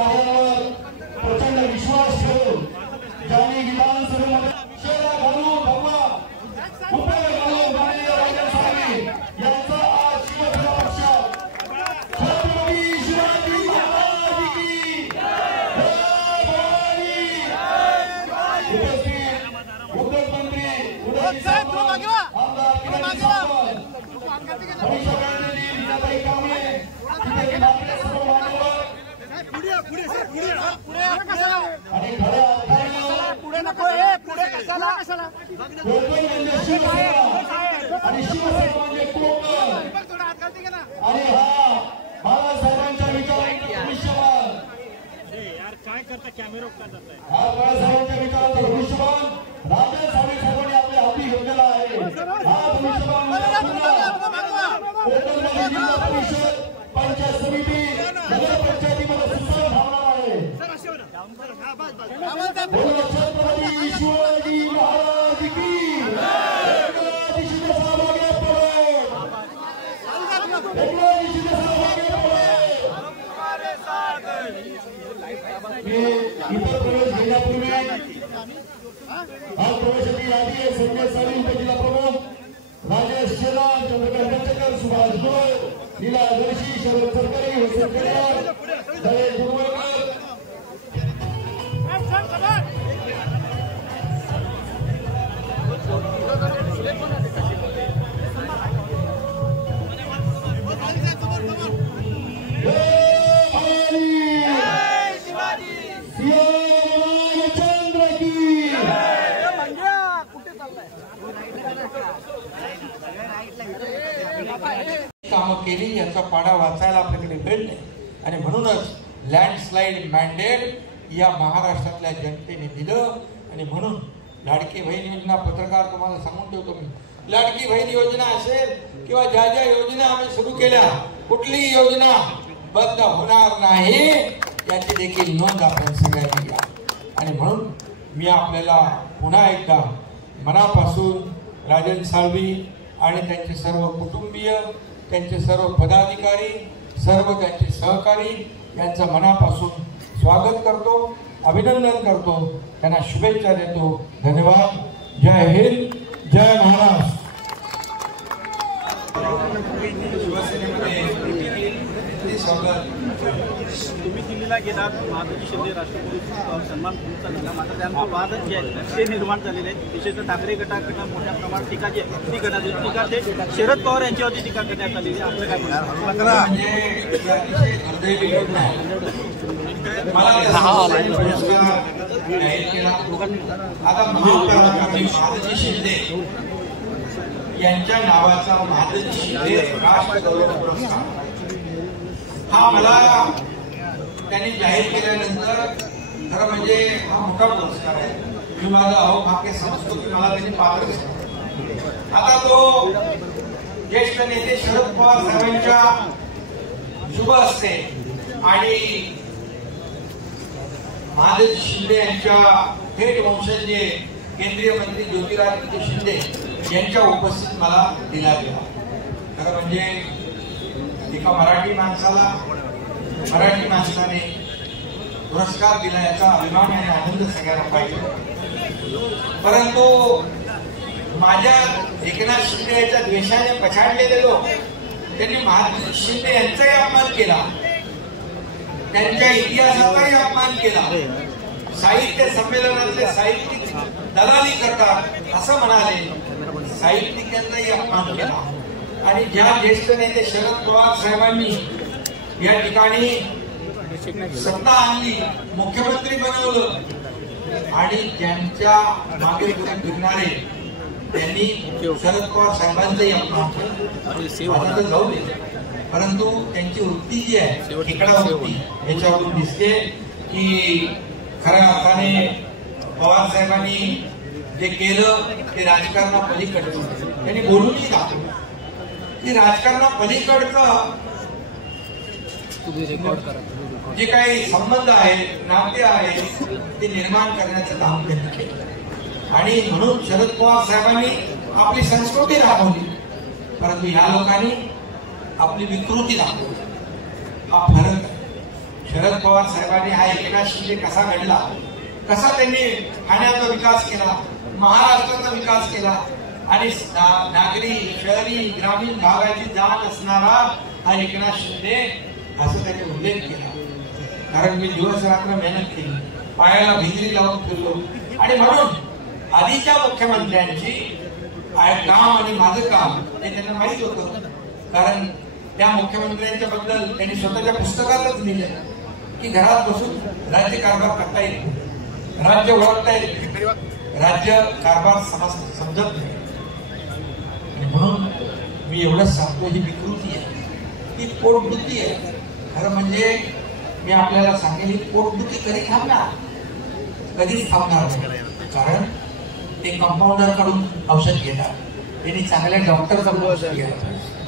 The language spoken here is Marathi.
कार्यावर प्रचंड विश्वास ठेवून ज्यांनी विधानसभेमध्ये शेरा घालून भगवा उपयोग घालून माननीय राजन यांचा आज शिवसेना पक्षात छत्रपती शिवाजी महाराज की उपस्थित उद्योगमंत्री उदयजी सामंत आमदार किरण सावंत मनीषा गांधी मीनाबाई कांबळे तिथे आपले सर्व मान्यवर आणि खऱ्या अर्थाने पुढे नको हे पुढे कशाला कोकण म्हणजे शिवसेना आणि शिवसेना म्हणजे कोकण आणि हा बाळासाहेबांच्या विचारांचा भविष्यवाण काय करता कॅमेरा का जात आहे हा बाळासाहेबांच्या विचारांचा भविष्यवाण राजन साहेबांनी आपल्या हाती घेतलेला आहे हा भविष्यवाण कोकणमध्ये जिल्हा परिषद पंचायत समिती नगर पंचायतीमध्ये सुसंग धावणार आहे छत्रपती शिवाजी महाराज की इतर प्रवेश घेण्यापूर्वी आज प्रवेशाची यादी आहे संजय साली उपजिल्हा प्रमुख राजेश शेलार चंद्रकांत पंचकर सुभाष गोळ लीला जोशी शरद सरकारी हुसेन कल्याण दरेश गुरुवरकर कामं केली याचा पाढा वाचायला आपल्याकडे वेळ नाही आणि म्हणूनच लँडस्लाइड मॅन्डेट या महाराष्ट्रातल्या जनतेने दिलं आणि म्हणून लाडकी बहीण योजना पत्रकार तुम्हाला सांगून ठेवतो मी लाडकी बहीण योजना असेल किंवा ज्या ज्या योजना आम्ही सुरू केल्या कुठलीही योजना बंद होणार नाही याची देखील नोंद आपण सगळ्यांनी घ्या आणि म्हणून मी आपल्याला पुन्हा एकदा मनापासून राजन साळवी आणि त्यांचे सर्व कुटुंबीय त्यांचे सर्व पदाधिकारी सर्व त्यांचे सहकारी यांचं मनापासून स्वागत करतो अभिनंदन करतो त्यांना शुभेच्छा देतो धन्यवाद जय हिंद जय महाराष्ट्र तुम्ही दिल्लीला गेलात महाराज शिंदे राष्ट्रपती सन्मान तुमचा झाला मात्र त्यांचा वाद जे आहे ते निर्माण झालेले आहेत विशेषतः ठाकरे गटाकडनं मोठ्या प्रमाणात टीका जी आहे ती करण्यात येईल टीका ते शरद पवार यांच्यावरती टीका करण्यात आलेली आहे आपलं काय आता महाराज शिंदे यांच्या नावाचा महाराज शिंदे राष्ट्र गौरव पुरस्कार हा मला त्यांनी जाहीर केल्यानंतर खरं म्हणजे हा मोठा पुरस्कार आहे मी माझा अहो भाग्य समजतो की मला त्यांनी पात्र केलं आता तो ज्येष्ठ नेते शरद पवार साहेबांच्या शुभ हस्ते आणि महादेव शिंदे यांच्या थेट वंशज केंद्रीय मंत्री ज्योतिरादित्य शिंदे यांच्या उपस्थित मला दिला गेला खरं म्हणजे एका मराठी माणसाने पुरस्कार दिला याचा अभिमान आणि आनंद सगळ्यांना पाहिजे परंतु माझ्या एकनाथ शिंदे याच्या द्वेषाने पछाडलेले लोक त्यांनी महादेव शिंदे यांचाही अपमान केला त्यांच्या इतिहासाचाही अपमान केला साहित्य संमेलनातले साहित्यिक दलाली करतात असं म्हणाले साहित्यिकांचाही अपमान केला आणि ज्या ज्येष्ठ नेते शरद पवार साहेबांनी या ठिकाणी सत्ता आणली मुख्यमंत्री बनवलं आणि ज्यांच्या मागे पुढे फिरणारे त्यांनी शरद पवार साहेबांचाही अपमान केला जाऊ दे परंतु त्यांची वृत्ती जी आहे ठिकाणा वृत्ती याच्यावरून दिसते की खऱ्या अर्थाने पवार साहेबांनी जे केलं ते राजकारणापलीकडचं त्यांनी बोलूनही दाखवलं की राजकारणापलीकडचं जे काही संबंध आहेत नाते आहेत ते निर्माण करण्याचं काम त्यांनी केलं आणि म्हणून शरद पवार साहेबांनी आपली संस्कृती दाखवली परंतु या लोकांनी आपली विकृती दाखवली हा फरक आहे शरद पवार साहेबांनी हा एकनाथ शिंदे कसा घडला, कसा त्यांनी ठाण्याचा विकास केला, महाराष्ट्राचा विकास केला आणि नागरी शहरी ग्रामीण भागाची जाण असणारा हा एकनाथ शिंदे असं त्यांनी उल्लेख केला. कारण मी दिवस रात्र मेहनत केली, पायाला भिंगरी लावून फिरलो आणि म्हणून आधीच्या मुख्यमंत्र्यांची काम आणि माझं काम हे त्यांना माहित होतं. कारण त्या मुख्यमंत्र्यांच्या बद्दल त्यांनी स्वतःच्या पुस्तकातच लिहिलं की घरात बसून राज्य कारभार करता येईल, राज्य ओळखता येईल, राज्य कारभार समजत नाही. म्हणून मी एवढंच सांगतो, ही विकृती आहे, ही पोटदुखी आहे. खरं म्हणजे मी आपल्याला सांगेन, ही पोटदुखी कधी थांबणार, कधीच थांबणार नाही. कारण ते कंपाऊंडर कडून औषध घेतात, त्यांनी चांगल्या डॉक्टरकडून औषध घेतात.